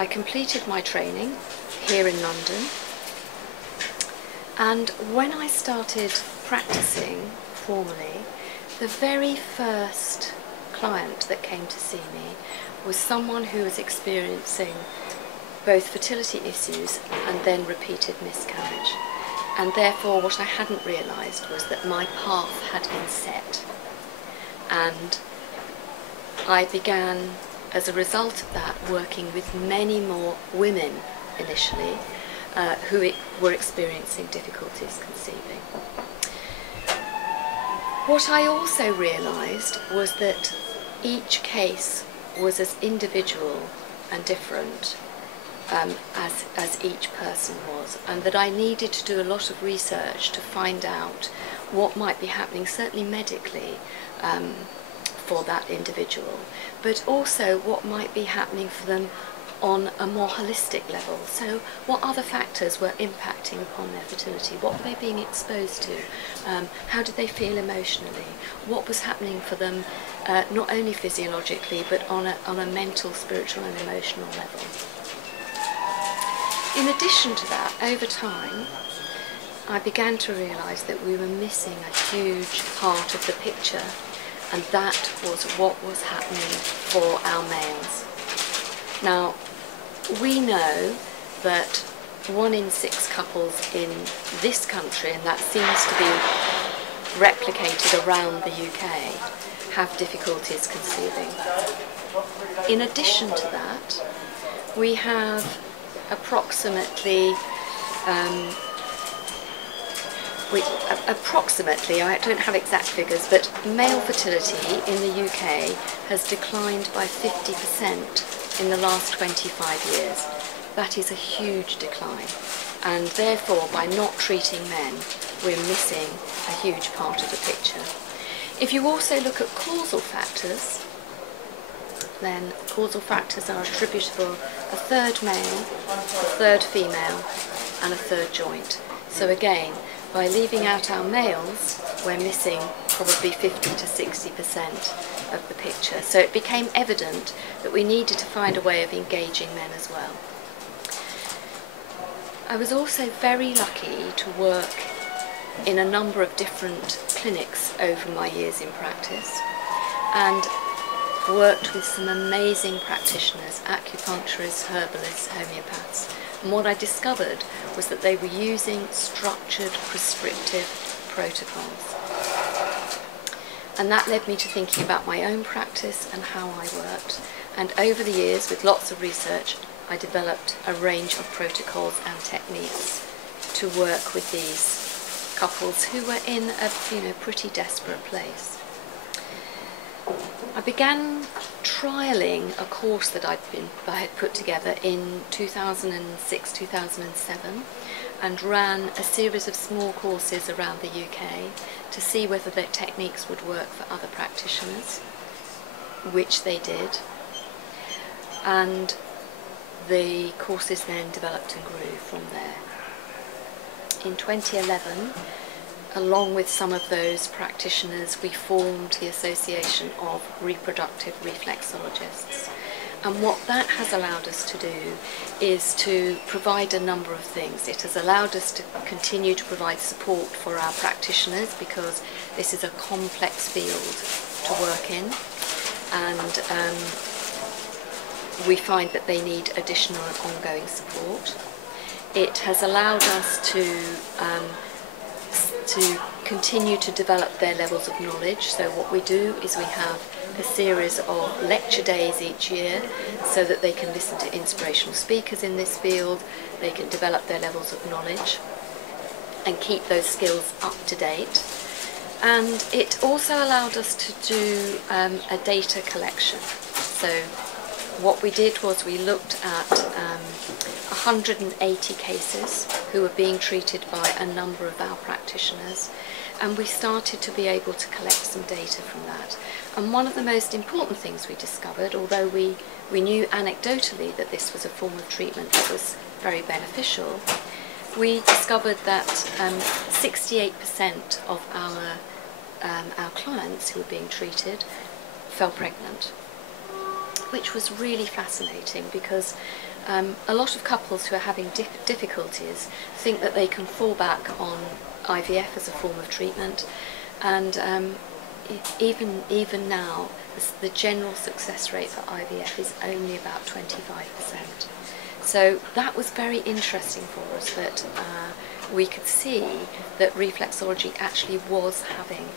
I completed my training here in London, and when I started practicing formally, the very first client that came to see me was someone who was experiencing both fertility issues and then repeated miscarriage. And therefore what I hadn't realised was that my path had been set. And I began, as a result of that, working with many more women initially who were experiencing difficulties conceiving. What I also realised was that each case was as individual and different as each person was, and that I needed to do a lot of research to find out what might be happening, certainly medically, for that individual, but also what might be happening for them on a more holistic level. So what other factors were impacting upon their fertility? What were they being exposed to? How did they feel emotionally? What was happening for them, not only physiologically, but on a mental, spiritual and emotional level? In addition to that, over time, I began to realise that we were missing a huge part of the picture, and that was what was happening for our males. Now, we know that 1 in 6 couples in this country, and that seems to be replicated around the UK, have difficulties conceiving. In addition to that, we have approximately, I don't have exact figures, but male fertility in the UK has declined by 50% in the last 25 years. That is a huge decline, and therefore by not treating men we're missing a huge part of the picture. If you also look at causal factors, then causal factors are attributable a third male, a third female and a third joint. So again, by leaving out our males, we're missing probably 50 to 60% of the picture. So it became evident that we needed to find a way of engaging men as well. I was also very lucky to work in a number of different clinics over my years in practice, and worked with some amazing practitioners, acupuncturists, herbalists, homeopaths. And what I discovered was that they were using structured prescriptive protocols. And that led me to thinking about my own practice and how I worked. And over the years, with lots of research, I developed a range of protocols and techniques to work with these couples who were in a pretty desperate place. I began trialling a course that I had put together in 2006-2007 and ran a series of small courses around the UK to see whether their techniques would work for other practitioners, which they did. And the courses then developed and grew from there. In 2011, along with some of those practitioners, we formed the Association of Reproductive Reflexologists. And what that has allowed us to do is to provide a number of things. It has allowed us to continue to provide support for our practitioners, because this is a complex field to work in, and we find that they need additional and ongoing support. It has allowed us to continue to develop their levels of knowledge. So what we do is we have a series of lecture days each year so that they can listen to inspirational speakers in this field, they can develop their levels of knowledge and keep those skills up to date. And it also allowed us to do a data collection. So what we did was we looked at 180 cases who were being treated by a number of our practitioners, and we started to be able to collect some data from that. And one of the most important things we discovered, although we knew anecdotally that this was a form of treatment that was very beneficial, we discovered that 68% of our clients who were being treated fell pregnant. which was really fascinating, because a lot of couples who are having difficulties think that they can fall back on IVF as a form of treatment, and even now the general success rate for IVF is only about 25%. So that was very interesting for us, that we could see that reflexology actually was having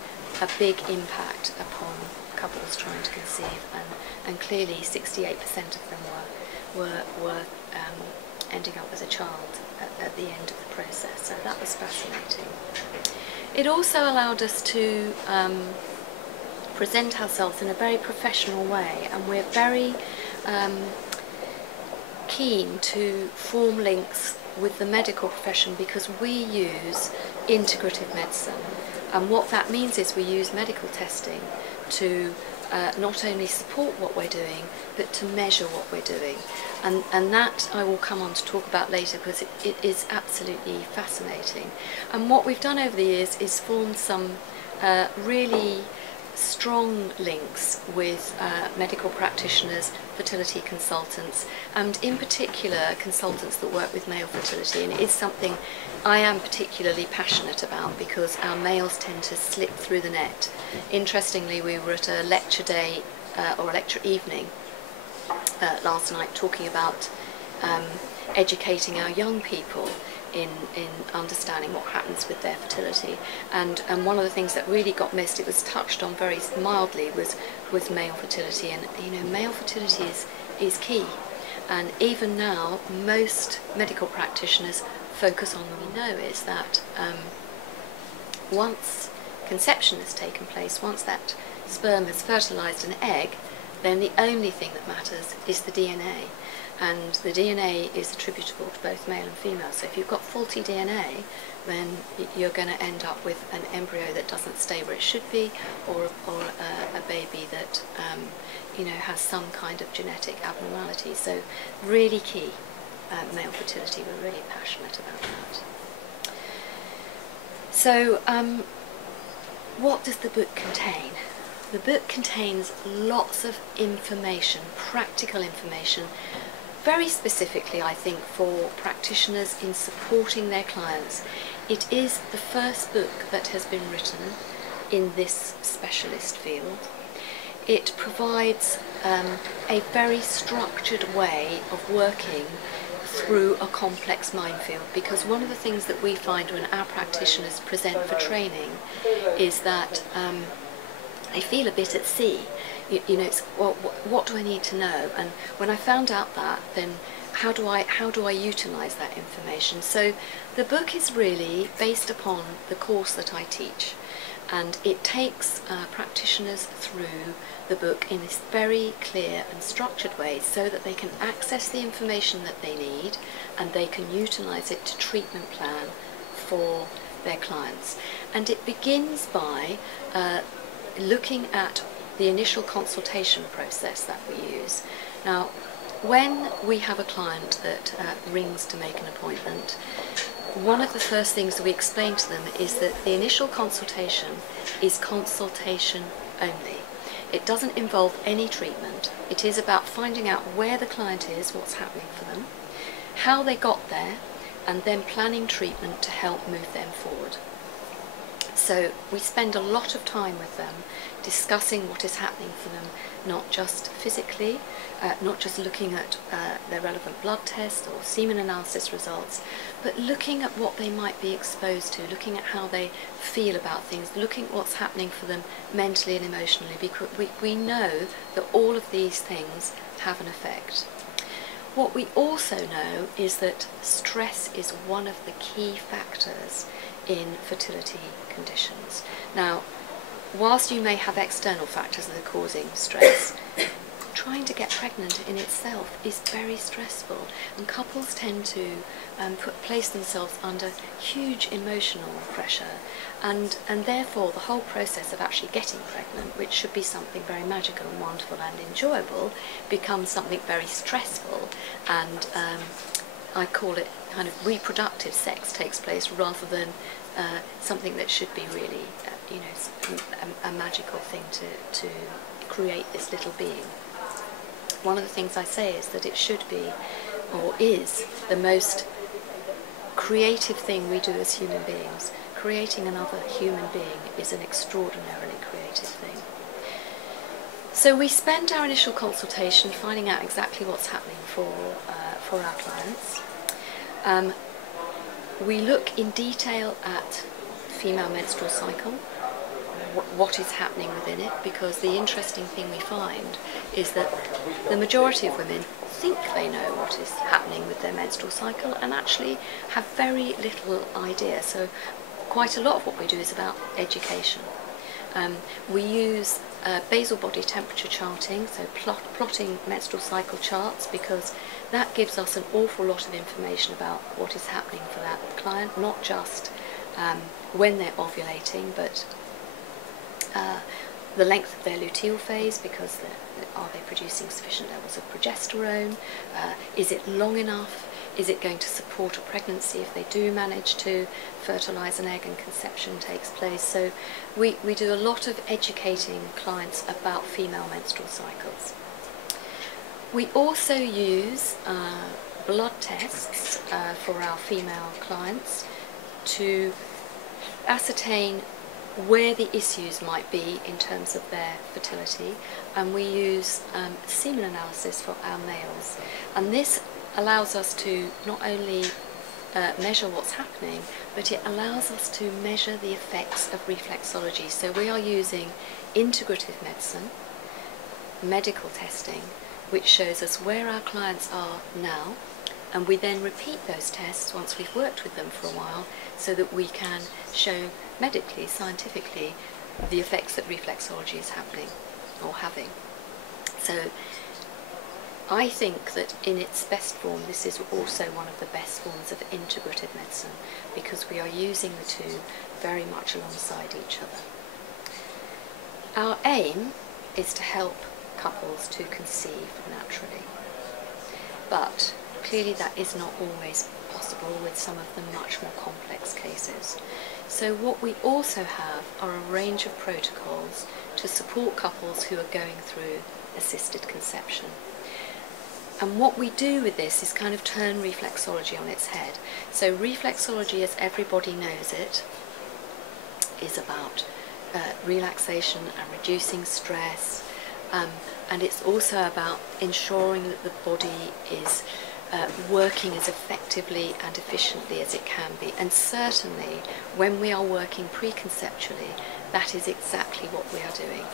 a big impact upon couples trying to conceive, and clearly 68% of them were ending up with a child at the end of the process. So that was fascinating. It also allowed us to present ourselves in a very professional way, and we're very keen to form links with the medical profession, because we use integrative medicine, and what that means is we use medical testing to not only support what we're doing, but to measure what we're doing, and that I will come on to talk about later, because it is absolutely fascinating. And what we've done over the years is formed some really strong links with medical practitioners, fertility consultants, and in particular consultants that work with male fertility. And it is something I am particularly passionate about, because our males tend to slip through the net. Interestingly, we were at a lecture day or a lecture evening last night talking about educating our young people in understanding what happens with their fertility, and one of the things that really got missed, it was touched on very mildly, was male fertility. And you know, male fertility is key, and even now most medical practitioners focus on what we know is that once conception has taken place, once that sperm has fertilized an egg, then the only thing that matters is the DNA. And the DNA is attributable to both male and female. So if you've got faulty DNA, then you're going to end up with an embryo that doesn't stay where it should be, or a baby that you know, has some kind of genetic abnormality. So really key, male fertility. We're really passionate about that. So what does the book contain? The book contains lots of information, practical information, very specifically, I think, for practitioners in supporting their clients. It is the first book that has been written in this specialist field. It provides a very structured way of working through a complex minefield, because one of the things that we find when our practitioners present for training is that they feel a bit at sea. You know, it's, well, what do I need to know? And when I found out that, then how do I utilise that information? So the book is really based upon the course that I teach, and it takes practitioners through the book in this very clear and structured way, so that they can access the information that they need and they can utilise it to treatment plan for their clients. And it begins by looking at the initial consultation process that we use. Now, when we have a client that rings to make an appointment, one of the first things that we explain to them is that the initial consultation is consultation only. It doesn't involve any treatment. It is about finding out where the client is, what's happening for them, how they got there, and then planning treatment to help move them forward. So we spend a lot of time with them discussing what is happening for them, not just physically, not just looking at their relevant blood test or semen analysis results, but looking at what they might be exposed to, looking at how they feel about things, looking at what's happening for them mentally and emotionally, because we know that all of these things have an effect. What we also know is that stress is one of the key factors in fertility conditions. Now, whilst you may have external factors that are causing stress, trying to get pregnant in itself is very stressful, and couples tend to place themselves under huge emotional pressure, and therefore the whole process of actually getting pregnant, which should be something very magical and wonderful and enjoyable, becomes something very stressful, and I call it kind of reproductive sex takes place rather than something that should be really you know, a magical thing to create this little being. one of the things I say is that it should be, or is, the most creative thing we do as human beings. Creating another human being is an extraordinarily creative thing. So we spend our initial consultation finding out exactly what's happening for our clients. We look in detail at female menstrual cycle, what is happening within it, because the interesting thing we find is that the majority of women think they know what is happening with their menstrual cycle and actually have very little idea. So quite a lot of what we do is about education. We use basal body temperature charting, so plotting menstrual cycle charts, because that gives us an awful lot of information about what is happening for that client, not just when they're ovulating, but the length of their luteal phase, because are they producing sufficient levels of progesterone? Is it long enough? Is it going to support a pregnancy if they do manage to fertilise an egg and conception takes place? So we do a lot of educating clients about female menstrual cycles. We also use blood tests for our female clients to ascertain where the issues might be in terms of their fertility, and we use semen analysis for our males. And this allows us to not only measure what's happening, but it allows us to measure the effects of reflexology. So we are using integrative medicine, medical testing, which shows us where our clients are now, and we then repeat those tests once we've worked with them for a while, so that we can show medically, scientifically, the effects that reflexology is happening or having. So I think that in its best form, this is also one of the best forms of integrative medicine, because we are using the two very much alongside each other. Our aim is to help couples to conceive naturally, but clearly that is not always possible with some of the much more complex cases. So what we also have are a range of protocols to support couples who are going through assisted conception. And what we do with this is kind of turn reflexology on its head. So reflexology, as everybody knows it, is about relaxation and reducing stress, and it's also about ensuring that the body is working as effectively and efficiently as it can be. And certainly when we are working preconceptually, that is exactly what we are doing.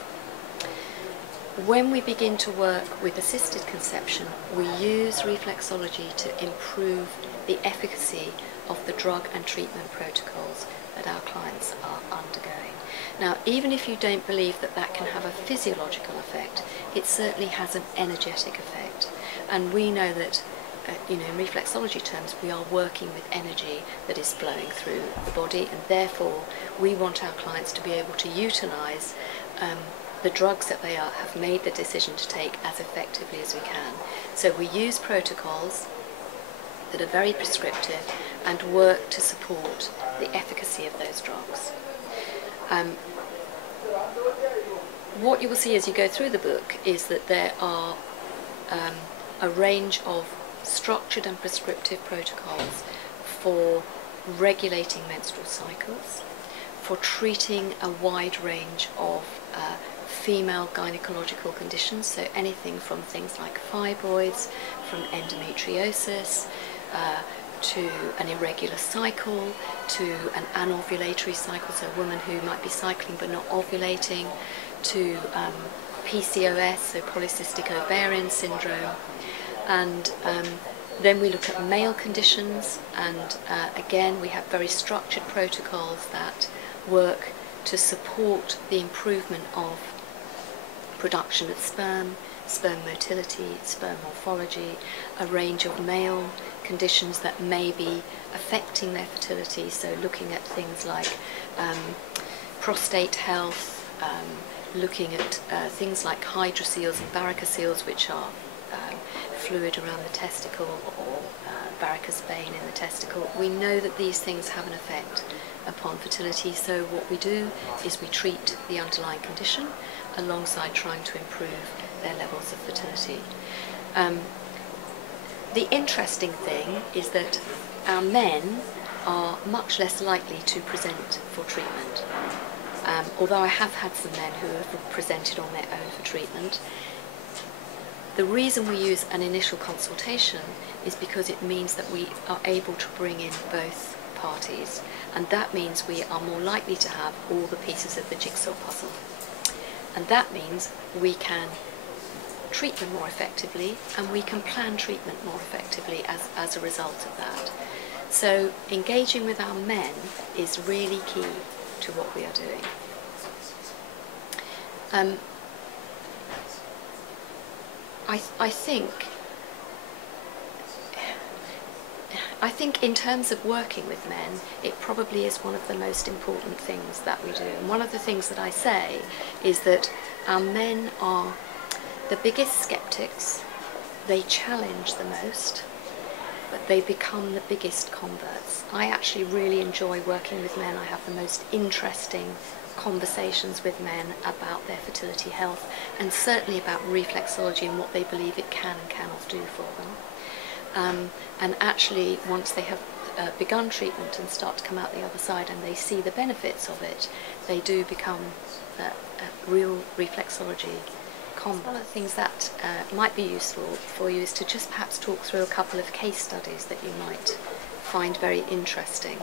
When we begin to work with assisted conception, we use reflexology to improve the efficacy of the drug and treatment protocols that our clients are undergoing. Now, even if you don't believe that that can have a physiological effect, it certainly has an energetic effect. And we know that in reflexology terms, we are working with energy that is flowing through the body, and therefore we want our clients to be able to utilise the drugs that they have made the decision to take as effectively as we can. So we use protocols that are very prescriptive and work to support the efficacy of those drugs. What you will see as you go through the book is that there are a range of structured and prescriptive protocols for regulating menstrual cycles, for treating a wide range of female gynecological conditions, so anything from things like fibroids, from endometriosis, to an irregular cycle, to an anovulatory cycle, so a woman who might be cycling but not ovulating, to PCOS, so polycystic ovarian syndrome. And then we look at male conditions, and again we have very structured protocols that work to support the improvement of production of sperm, sperm motility, sperm morphology, a range of male conditions that may be affecting their fertility, so looking at things like prostate health, looking at things like hydroceles and varicoceles, which are fluid around the testicle or varicose vein in the testicle. We know that these things have an effect upon fertility, so what we do is we treat the underlying condition alongside trying to improve their levels of fertility. The interesting thing is that our men are much less likely to present for treatment. Although I have had some men who have presented on their own for treatment. The reason we use an initial consultation is because it means that we are able to bring in both parties, and that means we are more likely to have all the pieces of the jigsaw puzzle. And that means we can treat them more effectively, and we can plan treatment more effectively as a result of that. So engaging with our men is really key to what we are doing. I think in terms of working with men, it probably is one of the most important things that we do. And one of the things that I say is that our men are the biggest skeptics, they challenge the most, but they become the biggest converts. I actually really enjoy working with men. I have the most interesting conversations with men about their fertility health, and certainly about reflexology and what they believe it can and cannot do for them. And actually, once they have begun treatment and start to come out the other side and they see the benefits of it, they do become a real reflexology convert. One of the things that might be useful for you is to just perhaps talk through a couple of case studies that you might find very interesting.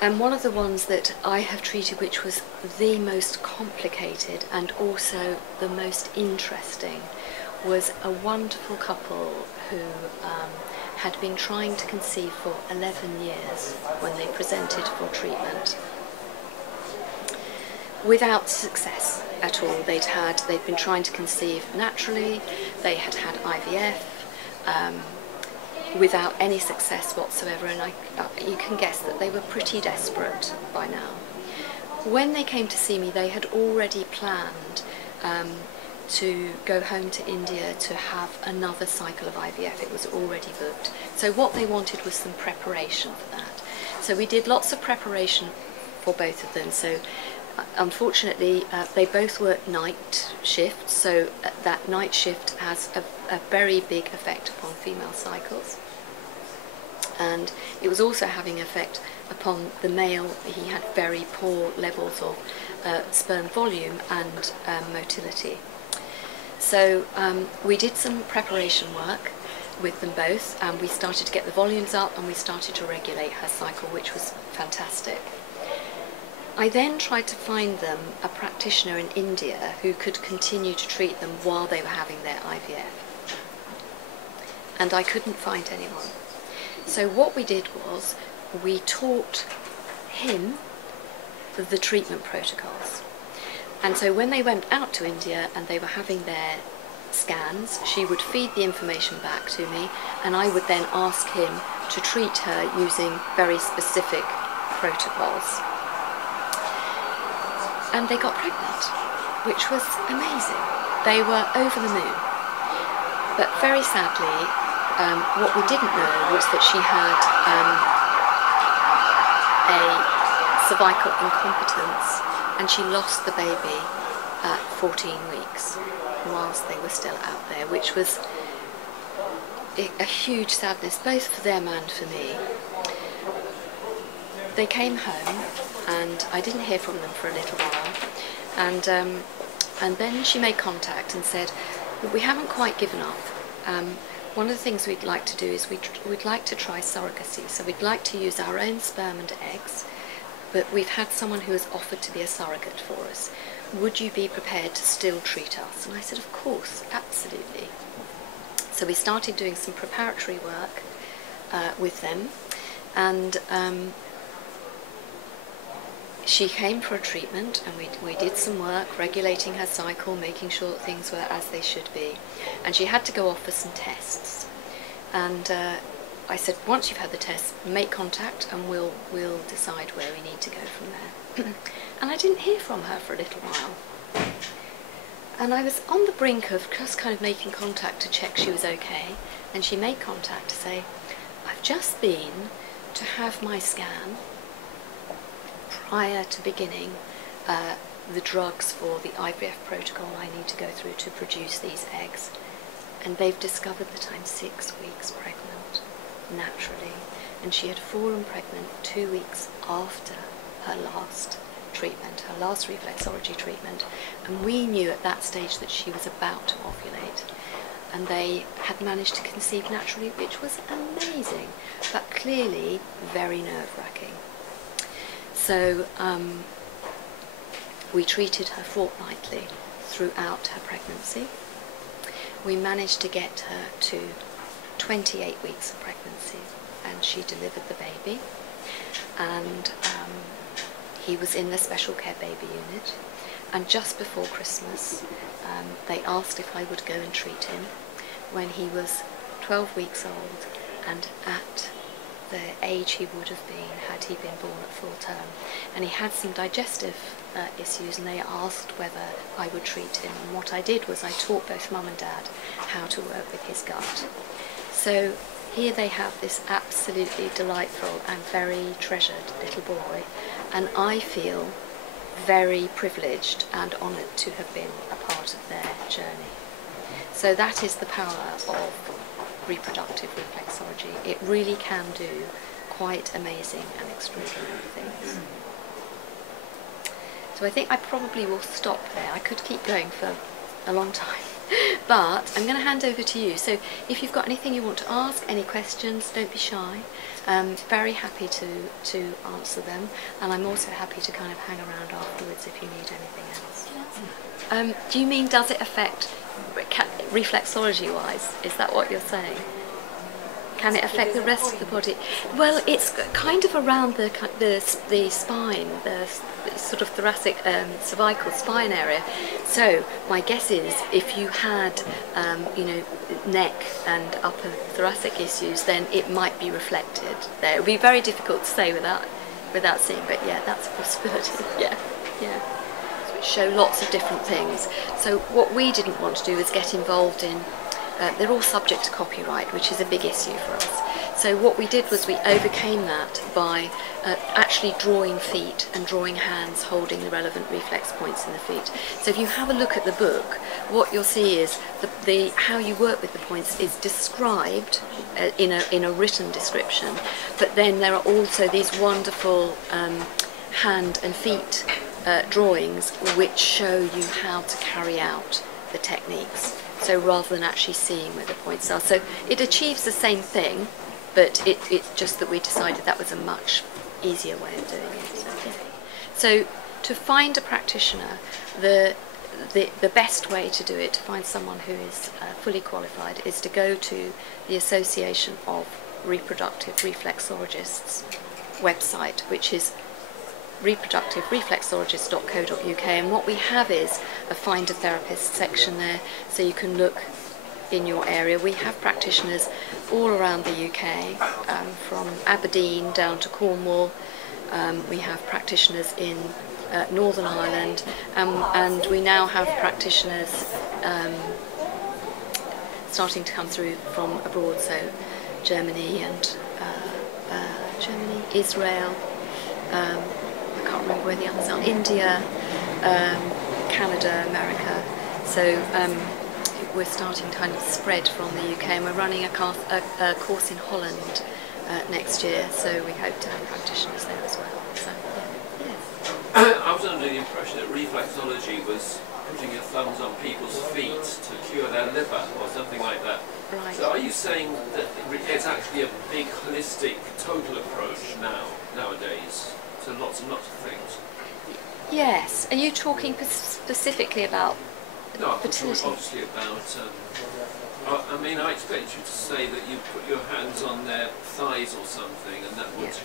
And one of the ones that I have treated, which was the most complicated and also the most interesting, was a wonderful couple who had been trying to conceive for 11 years when they presented for treatment, without success at all. They'd been trying to conceive naturally, they had had IVF, without any success whatsoever, and you can guess that they were pretty desperate by now. When they came to see me, they had already planned to go home to India to have another cycle of IVF. It was already booked. So what they wanted was some preparation for that. So we did lots of preparation for both of them. So unfortunately, they both work night shifts, so that night shift has a very big effect upon female cycles. And it was also having an effect upon the male. He had very poor levels of sperm volume and motility. So we did some preparation work with them both, and we started to get the volumes up and we started to regulate her cycle, which was fantastic. I then tried to find them a practitioner in India who could continue to treat them while they were having their IVF. And I couldn't find anyone. So what we did was we taught him the treatment protocols. And so when they went out to India and they were having their scans, she would feed the information back to me, and I would then ask him to treat her using very specific protocols. And they got pregnant, which was amazing. They were over the moon. But very sadly, what we didn't know was that she had a cervical incompetence, and she lost the baby at 14 weeks whilst they were still out there, which was a huge sadness, both for them and for me. They came home, and I didn't hear from them for a little while, and then she made contact and said, we haven't quite given up. One of the things we'd like to do is we'd like to try surrogacy, so we'd like to use our own sperm and eggs, but we've had someone who has offered to be a surrogate for us. Would you be prepared to still treat us? And I said, of course, absolutely. So we started doing some preparatory work with them, and she came for a treatment, and we did some work regulating her cycle, making sure that things were as they should be, and she had to go off for some tests. And I said, once you've had the tests, make contact and we'll decide where we need to go from there. And I didn't hear from her for a little while. And I was on the brink of just kind of making contact to check she was okay, and she made contact to say, I've just been to have my scan prior to beginning the drugs for the IVF protocol I need to go through to produce these eggs. And they've discovered that I'm 6 weeks pregnant, naturally. And she had fallen pregnant 2 weeks after her last treatment, her last reflexology treatment. And we knew at that stage that she was about to ovulate. And they had managed to conceive naturally, which was amazing, but clearly very nerve-wracking. So we treated her fortnightly throughout her pregnancy. We managed to get her to 28 weeks of pregnancy, and she delivered the baby. And he was in the special care baby unit. And just before Christmas, they asked if I would go and treat him when he was 12 weeks old and at the age he would have been had he been born at full term. And he had some digestive issues, and they asked whether I would treat him. And what I did was I taught both mum and dad how to work with his gut. So here they have this absolutely delightful and very treasured little boy, and I feel very privileged and honoured to have been a part of their journey. So that is the power of reproductive reflexology. It really can do quite amazing and extraordinary things. So I think I probably will stop there. I could keep going for a long time, but I'm going to hand over to you. So if you've got anything you want to ask, any questions, don't be shy. Very happy to answer them, and I'm also happy to kind of hang around afterwards if you need anything else. Do you mean, does it affect reflexology wise? Is that what you're saying? Can it affect the rest of the body? Well, it's kind of around the spine, the sort of thoracic, cervical spine area. So my guess is if you had, you know, neck and upper thoracic issues, then it might be reflected there. It would be very difficult to say without seeing, but yeah, that's a possibility. Yeah. So it show lots of different things. So what we didn't want to do is get involved in. They're all subject to copyright, which is a big issue for us. So what we did was we overcame that by actually drawing feet and drawing hands holding the relevant reflex points in the feet. So if you have a look at the book, what you'll see is how you work with the points is described in a written description, but then there are also these wonderful hand and feet drawings which show you how to carry out the techniques. So rather than actually seeing where the points are. So it achieves the same thing, but it's just that we decided that was a much easier way of doing it. So to find a practitioner, the best way to do it, to find someone who is fully qualified, is to go to the Association of Reproductive Reflexologists website, which is reproductivereflexologists.co.uk, and what we have is a find a therapist section there, so you can look in your area. We have practitioners all around the UK, from Aberdeen down to Cornwall. We have practitioners in Northern Ireland, and we now have practitioners starting to come through from abroad, so Germany and Israel, I can't remember where the others are, India, Canada, America. So we're starting to kind of spread from the UK, and we're running a course in Holland next year, so we hope to have practitioners there as well. So, yeah. I was under the impression that reflexology was putting your thumbs on people's feet to cure their liver or something like that. Right. So are you saying that it's actually a big holistic total approach nowadays to lots and lots of things? Yes. Are you talking specifically about fertility? No, obviously about I mean, I expect you to say that you put your hands on their thighs or something, and that would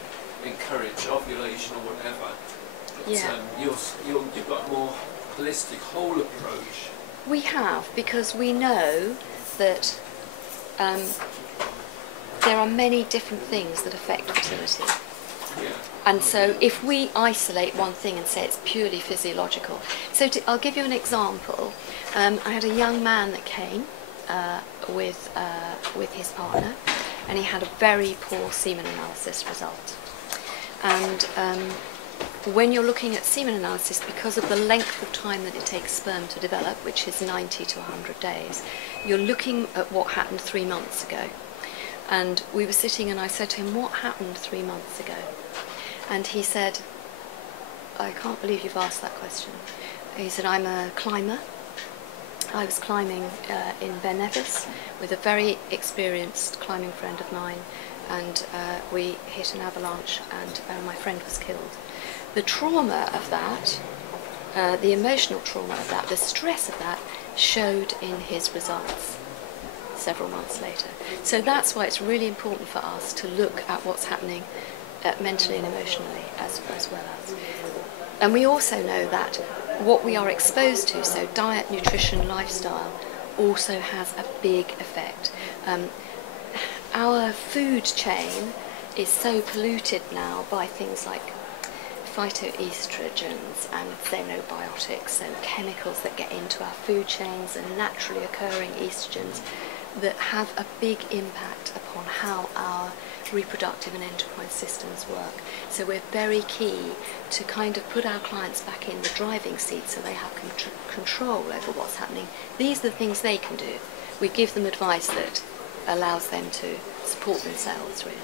encourage ovulation or whatever. But you've got a more holistic, whole approach. We have, because we know that there are many different things that affect fertility. Yeah. And so if we isolate one thing and say it's purely physiological, so I'll give you an example. I had a young man that came with his partner, and he had a very poor semen analysis result. And when you're looking at semen analysis, because of the length of time that it takes sperm to develop, which is 90 to 100 days, you're looking at what happened 3 months ago. And we were sitting and I said to him, what happened 3 months ago? And he said, I can't believe you've asked that question. He said, I'm a climber. I was climbing in Ben Nevis with a very experienced climbing friend of mine, and we hit an avalanche and my friend was killed. The trauma of that, the emotional trauma of that, the stress of that showed in his results several months later. So that's why it's really important for us to look at what's happening mentally and emotionally as well as. And we also know that what we are exposed to, so diet, nutrition, lifestyle, also has a big effect. Our food chain is so polluted now by things like phytoestrogens and xenobiotics, so chemicals that get into our food chains and naturally occurring estrogens that have a big impact upon how our reproductive and endocrine systems work. So we're very key to kind of put our clients back in the driving seat so they have control over what's happening. These are the things they can do. We give them advice that allows them to support themselves, really.